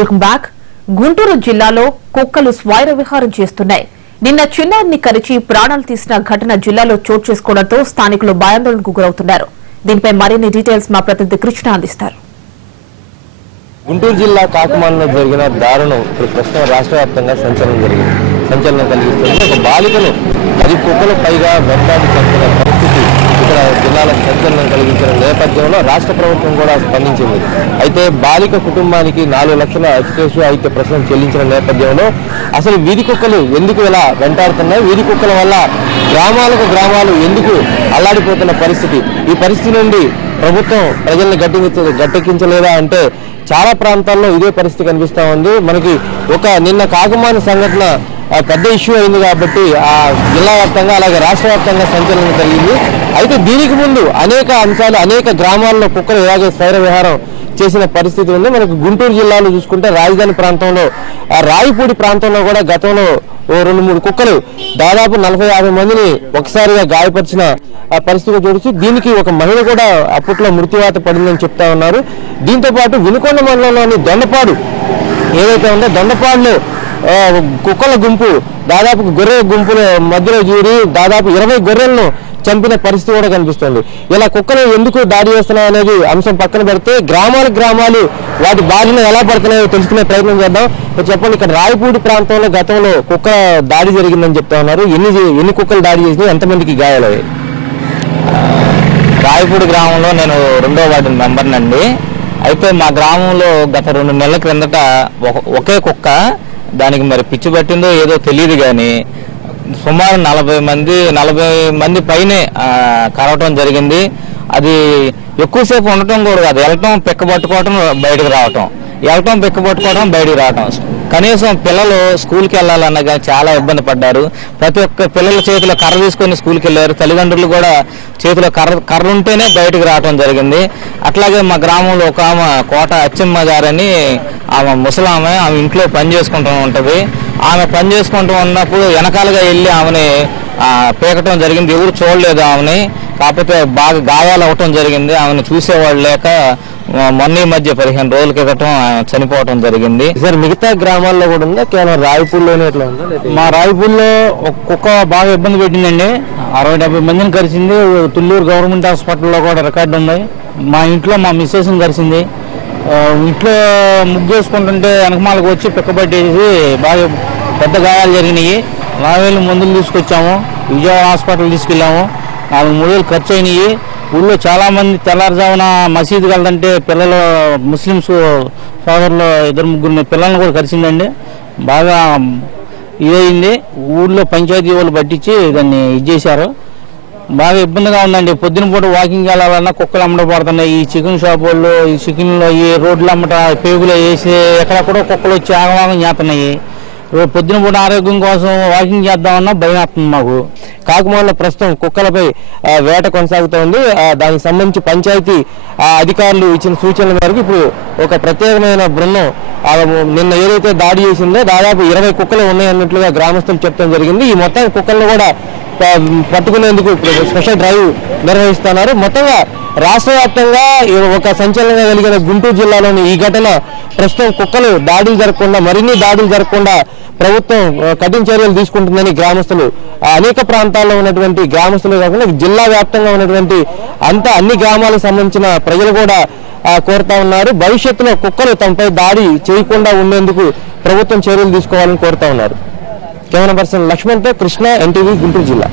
Welcome back. Guntur జిల్లాలో కుక్కలు స్వైర విహారం చేస్తున్నాయి. నిన్న చిన్నారిని కరిచి ప్రాణాలు తీసిన ఘటన జిల్లాలో చోటు చేసుకోవడంతో స్థానికులు భయాందోళనకు గురవుతున్నారు. దీనిపై మరిన్ని డీటెయిల్స్ మా ప్రతినిధి కృష్ణ అందిస్తారు. గుంటూరు జిల్లా కాకుమాలలో జరిగిన దారుణం ఇప్పుడు ప్రస్తుతం రాష్ట్ర వ్యాప్తంగా సంచలనం కలిగిస్తుంది. ఒక బాలికను 10 కుక్కలు పైగా వెంటాడి చంపిన పరిస్థితి ఇక్కడ జిల్లాలో సంచలనం కలిగించిన నేపథ్యంలో రాష్ట్ర ప్రభుత్వం కూడా స్పందించింది. అయితే బాలిక కుటుంబానికి 4 లక్షల ఎక్స్‌గ్రేషియో అయితే ప్రస్తుతం చెల్లించిన నేపథ్యంలో అసలు వీధి కుక్కలు ఎందుకు ఇలా వెంటాడుతున్నాయి, వీధి కుక్కల వల్ల గ్రామాలు ఎందుకు అల్లాడిపోతున్న పరిస్థితి, ఈ పరిస్థితి నుండి ప్రభుత్వం ప్రజల్ని గట్టెక్కించలేదా అంటే చాలా ప్రాంతాల్లో ఇదే పరిస్థితి కనిపిస్తా ఉంది. మనకి నిన్న కాకుమాన సంఘటన పెద్ద ఇష్యూ అయింది కాబట్టి ఆ జిల్లా వ్యాప్తంగా అలాగే రాష్ట్ర వ్యాప్తంగా సంచలనం కలిగింది. అయితే దీనికి ముందు అనేక అంశాలు అనేక గ్రామాల్లో కుక్కలు ఇలాగే స్వైర విహారం చేసిన పరిస్థితి ఉంది. మనకు గుంటూరు జిల్లాలో చూసుకుంటే రాజధాని ప్రాంతంలో రాయపూడి ప్రాంతంలో కూడా గతంలో 2-3 కుక్కలు దాదాపు 40-50 మందిని ఒకసారిగా గాయపరిచిన పరిస్థితి చూడొచ్చు. దీనికి ఒక మహిళ కూడా అప్పట్లో మృత్యువాత పడిందని చెప్తా ఉన్నారు. దీంతో పాటు వినుకొండ మండలంలోని దొండపాడు ఏదైతే ఉందో దొండపాడులో కుక్కల గుంపు దాదాపు గొర్రె గుంపుల మధ్యలో చేరి దాదాపు 20 గొర్రెలను చంపిన పరిస్థితి కూడా కనిపిస్తుంది. ఇలా కుక్కలు ఎందుకు దాడి చేస్తున్నాయి అనేది అంశం పక్కన పెడితే గ్రామాలు వాటి బారిన ఎలా పడుతున్నాయో తెలుసుకునే ప్రయత్నం చేద్దాం. చెప్పండి, ఇక్కడ రాయపూడి ప్రాంతంలో గతంలో కుక్క దాడి జరిగిందని చెప్తా ఉన్నారు. ఎన్ని కుక్కలు దాడి చేసినాయి, ఎంతమందికి గాయాలయ్యాయి? రాయపూడి గ్రామంలో నేను 2వ వార్డు మెంబర్నండి. అయితే మా గ్రామంలో గత 2 నెలల క్రిందట ఒకే కుక్క, దానికి మరి పిచ్చి పట్టిందో ఏదో తెలియదు కానీ సుమారు 40 మంది పైనే కరవటం జరిగింది. అది ఎక్కువసేపు ఉండటం కూడా కాదు, వెళ్ళటం పిక్కబట్టుకోవటం బయటకు రావటం, బయటకు రావటం. కనీసం పిల్లలు స్కూల్కి వెళ్ళాలన్నా కానీ చాలా ఇబ్బంది పడ్డారు. ప్రతి ఒక్క పిల్లల చేతిలో కర్ర తీసుకొని స్కూల్కి వెళ్ళారు. తల్లిదండ్రులు కూడా చేతిలో కర్ర ఉంటేనే బయటకు రావటం జరిగింది. అట్లాగే మా గ్రామంలో ఒక ఆమె కోట అచ్చమ్మ గారని ఆమె ముసలామె, ఆమె ఇంట్లో పని చేసుకుంటూ ఉంటుంది. ఆమె పని చేసుకుంటూ ఉన్నప్పుడు వెనకాలగా వెళ్ళి ఆమెని పీకటం జరిగింది. ఎవరు చూడలేదు ఆమెని, కాకపోతే బాగా గాయాలు అవటం జరిగింది. ఆమెను చూసేవాళ్ళు లేక మొన్న ఈ మధ్య 15 రోజుల క్రితం చనిపోవటం జరిగింది. సార్, మిగతా గ్రామాల్లో కూడా ఉందా, కేవలం రాయపూడిలోనే ఎట్లా ఉందా? మా రాయపూడిలో ఒక కుక్క బాగా ఇబ్బంది పెట్టిందండి. 60-70 మందిని కరిచింది. తుళ్ళూరు గవర్నమెంట్ హాస్పిటల్లో కూడా రికార్డు ఉంది. మా ఇంట్లో మా మిస్సెస్ని కరిచింది. ఇంట్లో ముగ్గేసుకుంటుంటే వెనకమాలకు వచ్చి పిక్కబట్టేసి బాగా పెద్ద గాయాలు జరిగినాయి. 4000 మందులు తీసుకొచ్చాము, విజయవాడ హాస్పిటల్ తీసుకెళ్ళాము. 4-3 వేలు ఖర్చు అయినాయి. ఊళ్ళో చాలామంది తెల్లారుజామున మసీదుకి వెళ్తుంటే పిల్లలు ముస్లిమ్స్ సోదరులు 2-3 పిల్లల్ని కూడా కరిచిందండి. బాగా ఇదయింది. ఊళ్ళో పంచాయతీ వాళ్ళు పట్టించి దాన్ని చేశారు. బాగా ఇబ్బందిగా ఉందండి. పొద్దున పూట వాకింగ్ వెళ్ళాలన్నా కుక్కలు అమ్మడపడుతున్నాయి. ఈ చికెన్ షాప్ వాళ్ళు ఈ చికెన్లో ఈ రోడ్లు అమ్మట పేగులో వేసి ఎక్కడెక్కడో కుక్కలు వచ్చి ఆగమాగం చేస్తున్నాయి. పొద్దున పూట ఆరోగ్యం కోసం వాకింగ్ చేద్దామన్నా భయం వస్తుంది మాకు. కాకుమాలలో ప్రస్తుతం కుక్కలపై వేట కొనసాగుతోంది. దానికి సంబంధించి పంచాయతీ అధికారులు ఇచ్చిన సూచనల మేరకు ఇప్పుడు ఒక ప్రత్యేకమైన బృందం నిన్న ఏదైతే దాడి చేసిందో దాదాపు 20 కుక్కలు ఉన్నాయన్నట్లుగా గ్రామస్తులు చెప్పడం జరిగింది. ఈ మొత్తం కుక్కలను కూడా పట్టుకునేందుకు స్పెషల్ డ్రైవ్ నిర్వహిస్తున్నారు. మొత్తంగా రాష్ట్ర వ్యాప్తంగా ఒక సంచలనంగా కలిగిన గుంటూరు జిల్లాలోని ఈ ఘటన ప్రస్తుతం కుక్కలు దాడులు జరగకుండా మరిన్ని దాడులు జరగకుండా ప్రభుత్వం కఠిన చర్యలు తీసుకుంటుందని గ్రామస్తులు అనేక ప్రాంతాల్లో ఉన్నటువంటి గ్రామస్తులు కాకుండా జిల్లా వ్యాప్తంగా ఉన్నటువంటి అన్ని గ్రామాలకు సంబంధించిన ప్రజలు కూడా కోరుతా ఉన్నారు. భవిష్యత్తులో కుక్కలు తమపై దాడి చేయకుండా ఉండేందుకు ప్రభుత్వం చర్యలు తీసుకోవాలని కోరుతా ఉన్నారు. కెమెరా పర్సన్ లక్ష్మణ్తో కృష్ణ, ఎన్టీవీ, గుంటూరు జిల్లా.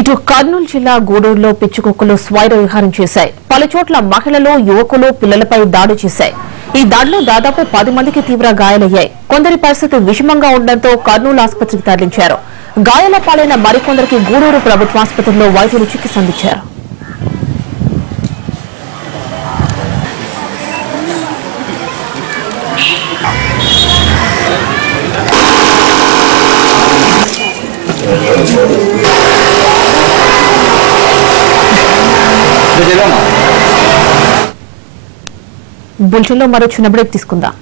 ఇటు కర్నూలు జిల్లా గూడూరులో పిచ్చుకుక్కలు స్వైర విహారం చేశాయి. పలుచోట్ల మహిళలు, యువకులు, పిల్లలపై దాడి చేశాయి. ఈ దాడిలో దాదాపు 10 మందికి తీవ్ర గాయాలయ్యాయి. కొందరి పరిస్థితి విషమంగా ఉండడంతో కర్నూలు ఆసుపత్రికి తరలించారు. గాయాల పాలైన మరికొందరికి గూడూరు ప్రభుత్వ ఆసుపత్రిలో వైద్యులు చికిత్స అందించారు. బులెటిన్లో మరో చిన్న బ్రేక్ తీసుకుందాం.